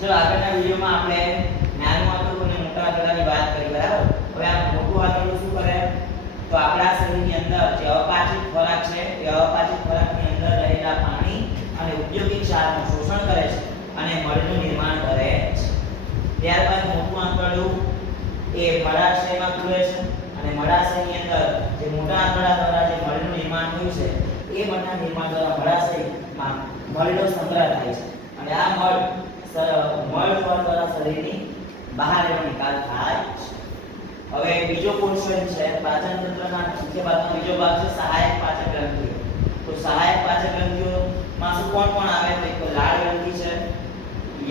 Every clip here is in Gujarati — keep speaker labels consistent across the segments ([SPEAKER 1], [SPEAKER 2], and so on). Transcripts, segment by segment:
[SPEAKER 1] ચલો આગળના વિડીયોમાં આપણે નાનું આંતરડું અને મોટા આંતરડાની વાત કરી, બરાબર? હવે આ મોટું આંતરડું શું કરે? તો આપણા શરીરની અંદર જે અપાચિત ખોરાક છે, એ અપાચિત ખોરાકની અંદર રહેલા પાણી અને ઉદ્યોગિક ક્ષારનું શોષણ કરે છે અને મળનું નિર્માણ કરે છે. ત્યારબાદ મોટું આંતરડું એ મળાશયમાં ખુલે છે અને મળાશયની અંદર જે મોટા આંતરડા દ્વારા જે મળનું નિર્માણ થયું છે, એ મળના નિર્માણ દ્વારા મળાશયમાં મળનો સંગ્રહ થાય છે. અને આ મળ મળ દ્વારા શરીરની બહાર એનો નિકાલ થાય છે. હવે બીજો પોર્શન છે, પાચન તંત્રના મુખ્ય ભાગનો બીજો ભાગ છે, સહાયક પાચક ગ્રંથિઓ. તો સહાયક પાચક ગ્રંથિઓમાં શું કોણ કોણ આવે તો એક લાળ ગ્રંથિ છે,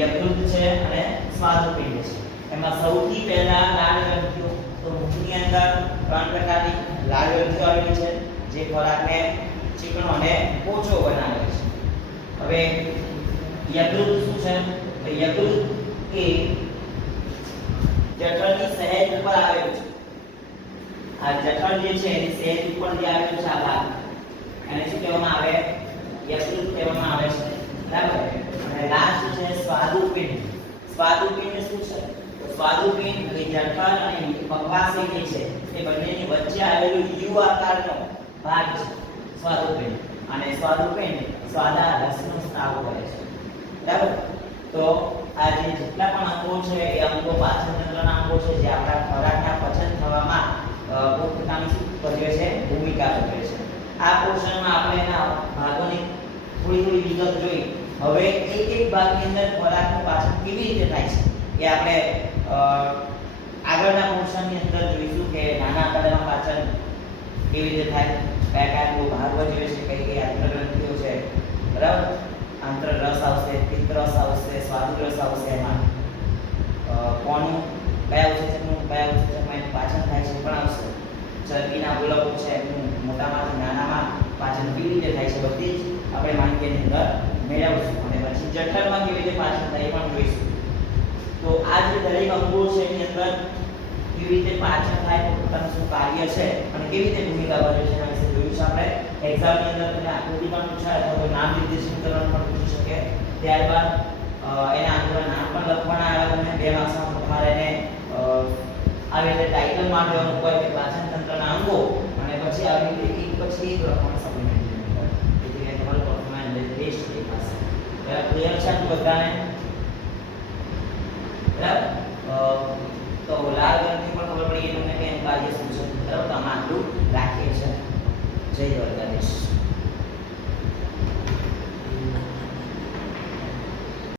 [SPEAKER 1] યકૃત છે અને સ્વાદુપિંડ છે. એમાં સૌથી પહેલા લાળ ગ્રંથિઓ, તો મુખની અંદર ત્રણ પ્રકારની લાળ ગ્રંથિઓ આવેલી છે, જે ખોરાકને ચીકણો અને ઓછો બનાવે છે. હવે યકૃત શું છે? તો યકૃત એ જઠરની સહેજ ઉપર આવેલું છે. આ જઠર જે છે એની સહેજ ઉપર જે આવેલું છે આ ભાગ. એને શું કહેવામાં આવે? યકૃત કહેવામાં આવે છે. બરાબર? અને લાસ્ટ છે? સ્વાદુપિંડ. સ્વાદુપિંડ શું છે? સ્વાદુપિંડ એ જઠર અને પકવાસી છે, એ બંનેની વચ્ચે આવેલું યુ આકારનો ભાગ છે, સ્વાદુપિંડ. અને સ્વાદુપિંડ સ્વાદા રસનો સ્ત્રાવ કરે છે. બરાબર? તો આ જે જેટલા પણ અંગો છે, એ અંગો પાચન તંત્રના અંગો છે, જે આપણા ખોરાકના પચન થવામાં પોતપોતાની શું ભજવે છે, ભૂમિકા ભજવે છે. આ પોર્શનમાં આપણે એના ભાગોની થોડી થોડી વિગત જોઈ. હવે એક એક ભાગની અંદર ખોરાકનું પાચન કેવી રીતે થાય છે, એ આપણે આગળના પોર્શનની અંદર જોઈશું કે નાના આંતરડામાં પાચન કેવી રીતે થાય. કયા કયા ભાગ ભજવે છે, કઈ કઈ આંતરગ્રંથિઓ છે, બરાબર? આંતર રસ આવશે પિત્ત રસ આવશે સ્વાદુ રસ આવશે એમાં. કોનું? કયા ઉત્સેચકનું? કયા ઉત્સેચકમાં પાચન થાય છે પણ આવશે. ચરબીના ગુલકો છે, એમનું મોટામાંથી નાનામાં પાચન કેવી રીતે થાય છે બધી જ આપણે માહિતીની અંદર મેળવીશું. અને પછી જઠરમાં કેવી રીતે પાચન થાય એ પણ જોઈશું. તો આ જે દરેક અંગો છે એની અંદર કેવી રીતે પાચન થાય, પોતાનું શું કાર્ય છે અને કેવી રીતે ભૂમિકા ભજવે છે એના વિશે જોયું છે. આપણે એક્ઝામની અંદર તમને આકૃતિમાં પૂછાય, અથવા તો નામ નિર્દેશન કરવાનું પણ પૂછી શકે ત્યારબાદ એના અંદર નામ પણ લખવાના આવે તમને. બે માર્ક્સમાં તમારે એને આવી રીતે ટાઇટલમાં હોય કે પાચન તંત્રના અંગો, અને પછી આવી રીતે એક પછી એક લખવાનું સપ્લિમેન્ટરી હોય. જેથી છે બધાને? બરાબર? entre ellos,